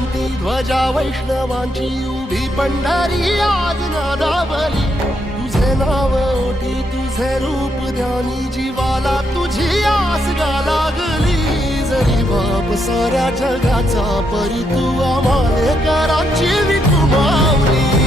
क्रांती ध्वजा वैष्णवांची उभी पंढरी आज नादावली तुझे नाव ओटी तुझे रूप ध्यानी जीवाला तुझी आस गा लागली जरी बाप साऱ्या जगाचा परी तू आम्हाले कराची विठू माऊली